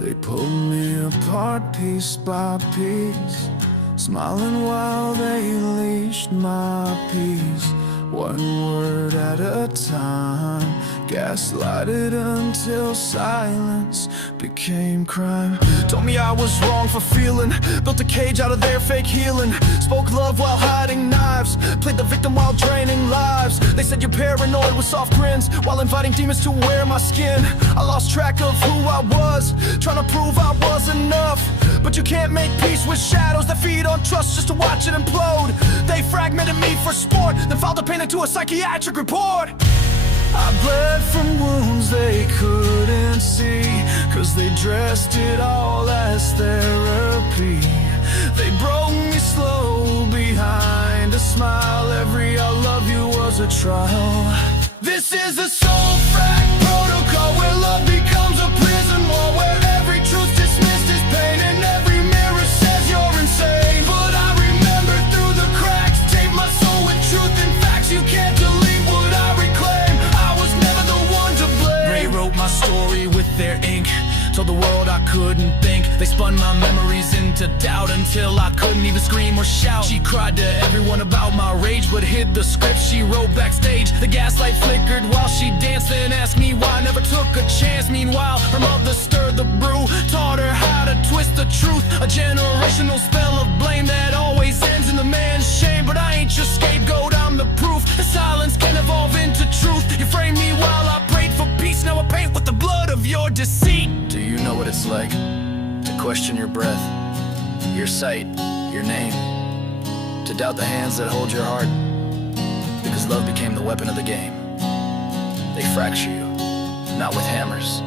They pulled me apart piece by piece, smiling while they leashed my peace. One word at a time, gaslighted until silence became crime. Told me I was wrong for feeling, built a cage out of their fake healing. Spoke love while hiding knives, played the victim while draining lives. They said you're paranoid with soft grins, while inviting demons to wear my skin. I lost track of who I was, trying to prove I was enough. But you can't make peace with shadows that feed on trust just to watch it implode. They fragmented me for sport, then filed a pain into a psychiatric report. I bled from wounds they couldn't see, 'cause they dressed it all as therapy. They broke me slow behind a smile. Every I love you was a trial. This is the Soulfract Protocol, where love becomes a prison wall, where every truth dismissed is pain, and every mirror says you're insane. But I remember through the cracks, tape my soul with truth and facts. You can't delete what I reclaim. I was never the one to blame. Rewrote my story with their ink, told the world I couldn't think. They spun my memories into doubt until I couldn't even scream or shout. She cried to everyone about my rage, but hid the script she wrote backstage. The gaslight flickered while she danced, then asked me why I never took a chance. Meanwhile, her mother stirred the brew, taught her how to twist the truth. A generational spell of blame that always ends in the man's shame. But I ain't your scapegoat, I'm the proof. The silence can evolve into truth. You framed me while I prayed for peace, now I paint with the blood of your deceit. Do you know what it's like to question your breath, your sight, your name, to doubt the hands that hold your heart? Because love became the weapon of the game. They fracture you, not with hammers,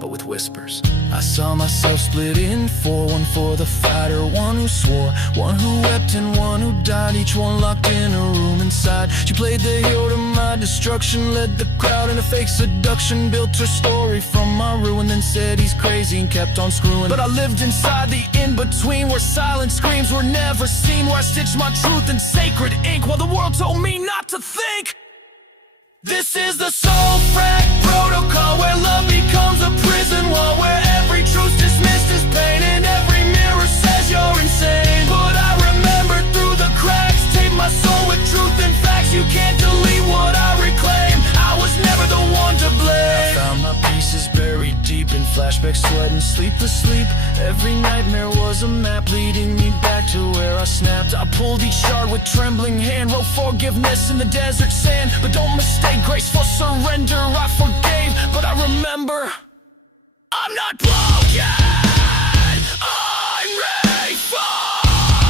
but with whispers. I saw myself split in four, one for the fighter, one who swore, one who wept, and one who died, each one locked in a room inside. She played the hero to my destruction, led the crowd in a fake seduction, built her story from my ruin, then said he's crazy and kept on screwing. But I lived inside the in-between, where silent screams were never seen, where I stitched my truth in sacred ink, while the world told me not to think. This is the Soulfract Protocol, where love becomes a prison wall, where every truth's dismissed as pain, and every mirror says you're insane. But I remember through the cracks, tape my soul with truth and facts. You can't delete what I reclaim. I was never the one to blame. I found my pieces buried deep in flashbacks, sweat and sleepless sleep. Every nightmare was a map leading me back to where I snapped. I pulled each shard with trembling hand, wrote forgiveness in the desert sand. But don't mistake graceful surrender, I forgave, but I remember I'm not broken, I'm refined.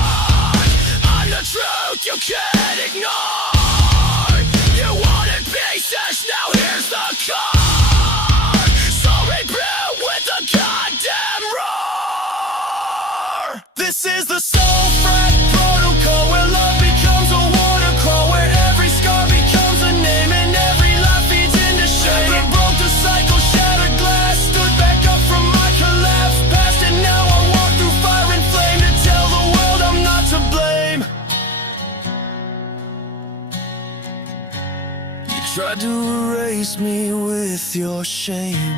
I'm the truth you can't ignore. You wanted pieces, now here's the car. So rebuild with a goddamn roar. This is the Soulfract Protocol, where love becomes a water crawl, where every scar becomes a name, and every life feeds into shame. Never broke the cycle, shattered glass, stood back up from my collapse past, and now I walk through fire and flame to tell the world I'm not to blame. You tried to erase me with your shame,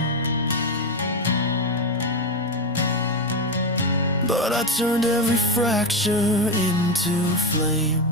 but I turned every fracture into flame.